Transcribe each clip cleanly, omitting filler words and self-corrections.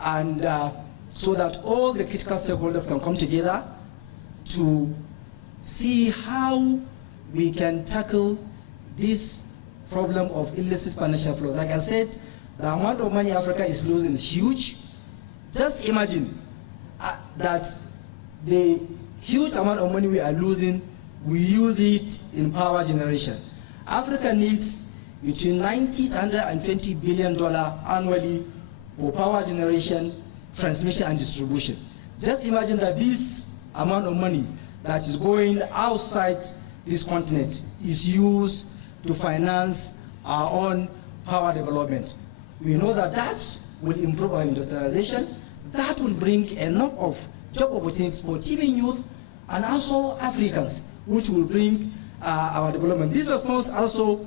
and so that all the critical stakeholders can come together to see how we can tackle this problem of illicit financial flows. Like I said, the amount of money Africa is losing is huge. Just imagine that the huge amount of money we are losing, we use it in power generation. Africa needs between $90 to $120 billion annually for power generation, transmission, and distribution. Just imagine that this amount of money that is going outside this continent is used to finance our own power development. We know that that will improve our industrialization, that will bring enough of job opportunities for teeming youth and also Africans, which will bring our development. This response also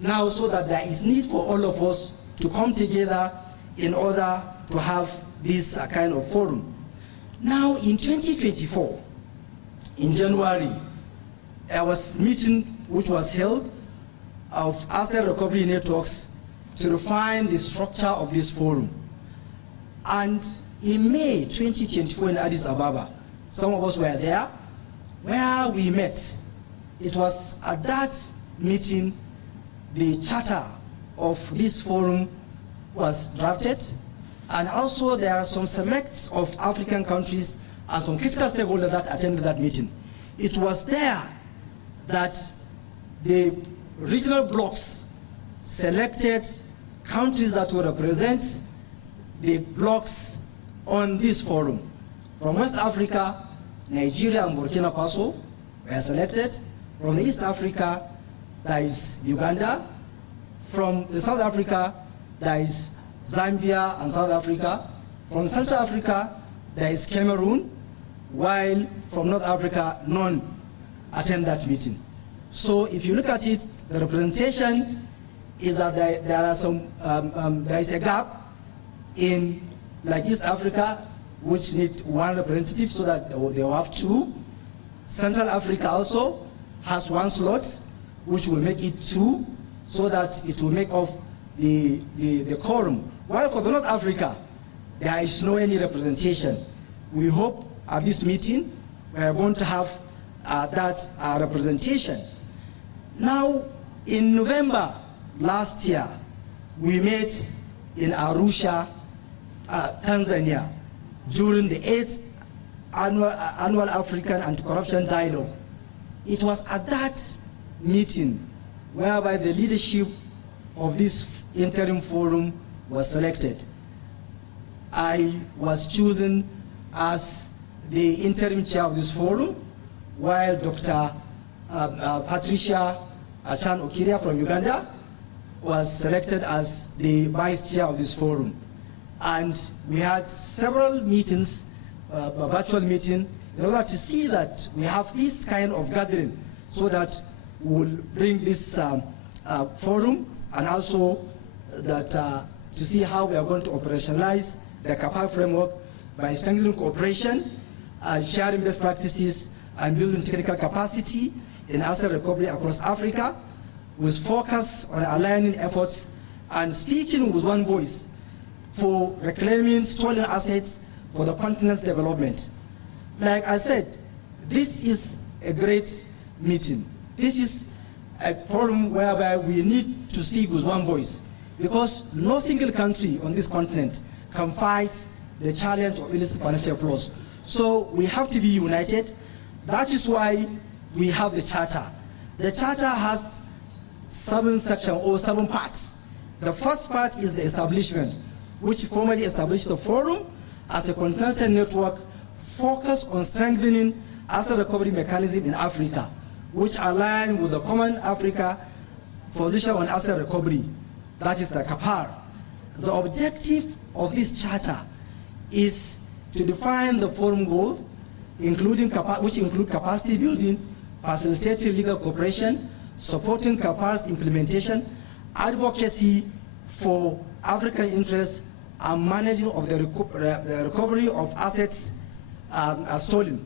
now so that there is need for all of us to come together in order to have this kind of forum. Now in 2024, in January, there was a meeting which was held of asset recovery networks to refine the structure of this forum. And in May 2024 in Addis Ababa, some of us were there, where we met. It was at that meeting the charter of this forum was drafted, and also there are some selects of African countries and some critical stakeholders that attended that meeting. It was there that the regional blocs selected countries that will represent the blocs on this forum. From West Africa, Nigeria and Burkina Faso were selected. From the East Africa, there is Uganda. From the South Africa, there is Zambia and South Africa. From Central Africa, there is Cameroon, while from North Africa, none attend that meeting. So if you look at it, the representation is that there are some, there is a gap in like East Africa, which need one representative so that they will have two. Central Africa also has one slot, which will make it two, so that it will make up the quorum. While for the North Africa, there is no any representation. We hope at this meeting, we are going to have that representation. Now, in November last year, we met in Arusha, Tanzania, during the 8th annual African Anti-Corruption Dialogue. It was at that meeting whereby the leadership of this interim forum was selected. I was chosen as the interim chair of this forum, while Dr. Patricia Achan Okiria from Uganda was selected as the vice chair of this forum. And we had several meetings, a virtual meeting, in order to see that we have this kind of gathering so that we will bring this forum, and also that to see how we are going to operationalize the CAPAR framework by strengthening cooperation, sharing best practices, and building technical capacity in asset recovery across Africa, with focus on aligning efforts and speaking with one voice for reclaiming stolen assets for the continent's development. Like I said, this is a great meeting. This is a forum whereby we need to speak with one voice, because no single country on this continent can fight the challenge of illicit financial flows. So we have to be united. That is why we have the charter. The charter has 7 sections or 7 parts. The first part is the establishment, which formally established the forum as a continental network focused on strengthening asset recovery mechanism in Africa, which align with the common Africa position on asset recovery, that is the CAPAR. The objective of this charter is to define the forum goals, which include capacity building, facilitating legal cooperation, supporting CAPAR's implementation, advocacy for African interests, and managing of the recovery of assets stolen.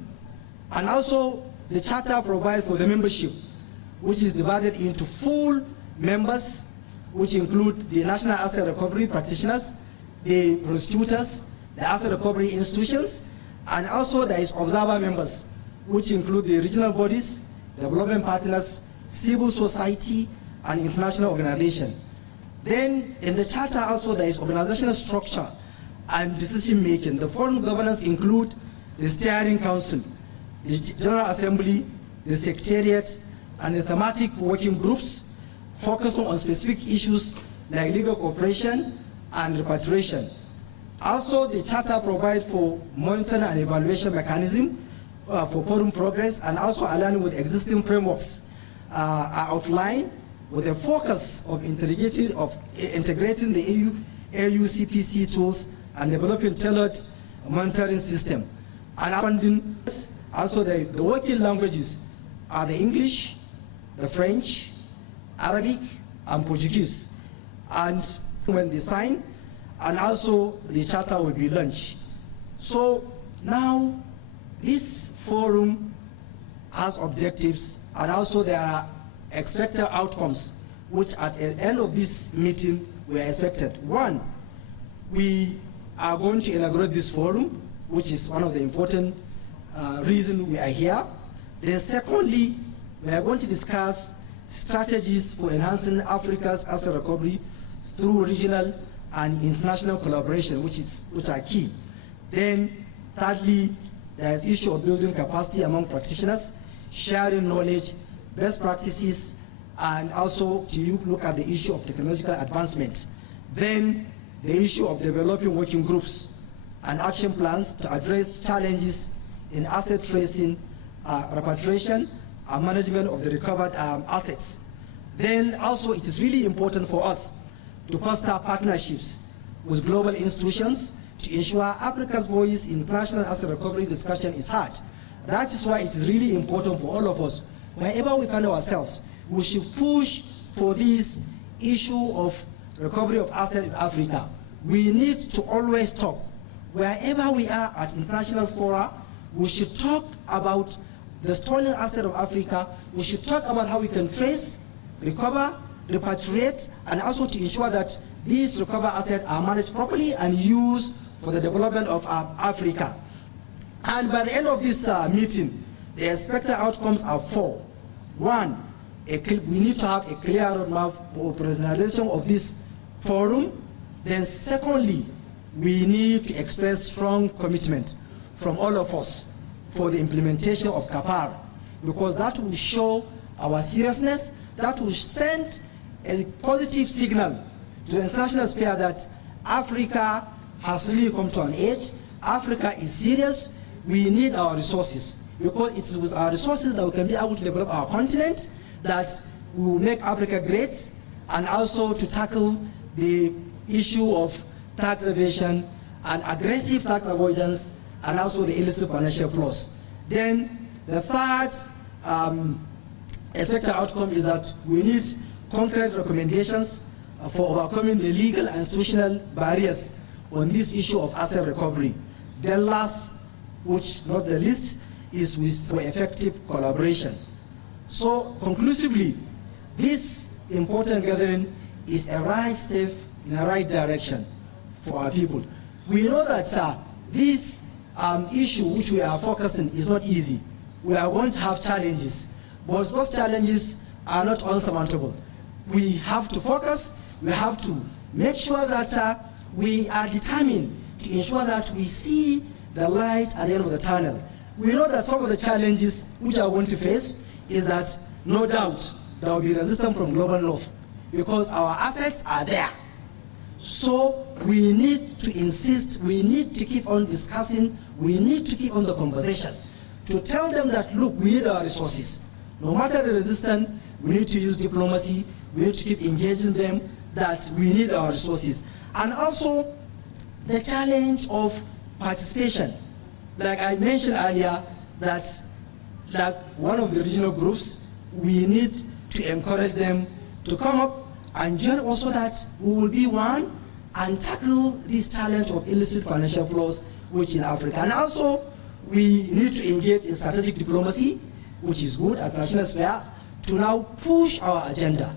And also, the charter provides for the membership, which is divided into full members, which include the national asset recovery practitioners, the prosecutors, the asset recovery institutions, and also there is observer members, which include the regional bodies, development partners, civil society, and international organization. Then in the charter also there is organizational structure and decision making. The forum governance include the steering council, the general assembly, the secretariat, and the thematic working groups focusing on specific issues like legal cooperation and repatriation. Also, the charter provides for monitoring and evaluation mechanism for forum progress, and also aligning with existing frameworks are outlined with a focus of integrating the AU CPC tools and developing tailored monitoring system. And funding, also the working languages are the English, the French, Arabic, and Portuguese. And when they sign, and also the charter will be launched. So now this forum has objectives, and also there are expected outcomes, which at the end of this meeting we are expected. One, we are going to inaugurate this forum, which is one of the important reasons we are here. Then secondly, we are going to discuss strategies for enhancing Africa's asset recovery through regional and international collaboration, which are key. Then thirdly, there is issue of building capacity among practitioners, sharing knowledge, best practices, and also to look at the issue of technological advancement. Then the issue of developing working groups and action plans to address challenges in asset tracing, repatriation, and management of the recovered assets. Then also it is really important for us to foster partnerships with global institutions to ensure Africa's voice in international asset recovery discussion is heard. That is why it is really important for all of us, wherever we find ourselves, we should push for this issue of recovery of assets in Africa. We need to always talk. Wherever we are at international fora, we should talk about the stolen asset of Africa. We should talk about how we can trace, recover, repatriate, and also to ensure that these recovered assets are managed properly and used for the development of Africa. And by the end of this meeting, the expected outcomes are four. One, we need to have a clear roadmap for operationalization of this forum. Then secondly, we need to express strong commitment from all of us for the implementation of CAPAR, because that will show our seriousness, that will send a positive signal to the international sphere that Africa has really come to an age. Africa is serious. We need our resources, because it's with our resources that we can be able to develop our continent, that we will make Africa great, and also to tackle the issue of tax evasion and aggressive tax avoidance, and also the illicit financial flows. Then the third expected outcome is that we need concrete recommendations for overcoming the legal and institutional barriers on this issue of asset recovery. Then last, which not the least, is for effective collaboration. So conclusively, this important gathering is a right step in the right direction for our people. We know that this issue which we are focusing is not easy. We are going to have challenges, but those challenges are not unsurmountable. We have to focus, we have to make sure that we are determined to ensure that we see the light at the end of the tunnel. We know that some of the challenges which are going to face is that no doubt there will be resistance from global north, because our assets are there. So we need to insist, we need to keep on discussing, we need to keep on the conversation to tell them that, look, we need our resources. No matter the resistance, we need to use diplomacy, we need to keep engaging them that we need our resources. And also the challenge of participation. Like I mentioned earlier, that like one of the regional groups, we need to encourage them to come up and join, also that we will be one and tackle this challenge of illicit financial flows which in Africa. And also we need to engage in strategic diplomacy, which is good at national sphere, to now push our agenda,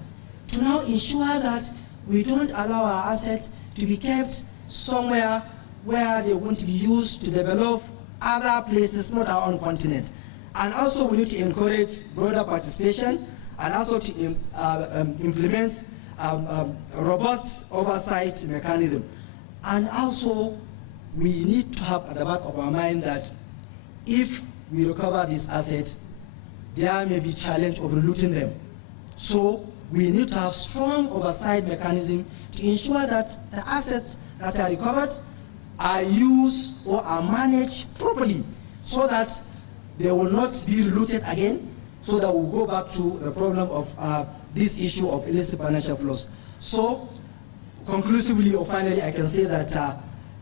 to now ensure that we don't allow our assets to be kept somewhere where they're going to be used to develop other places, not our own continent. And also we need to encourage broader participation and also to implement robust oversight mechanism. And also we need to have at the back of our mind that if we recover these assets, there may be challenge of looting them. So we need to have strong oversight mechanism to ensure that the assets that are recovered are used or are managed properly so that they will not be looted again, so that we'll go back to the problem of this issue of illicit financial flows. So conclusively or finally, I can say that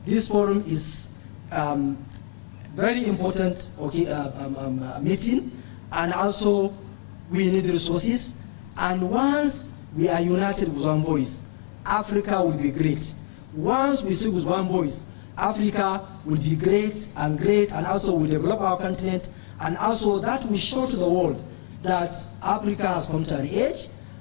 this forum is very important meeting, and also we need resources. And once we are united with one voice, Africa will be great. Once we speak with one voice, Africa will be great, and also will develop our continent, and also that will show to the world that Africa has come to an age,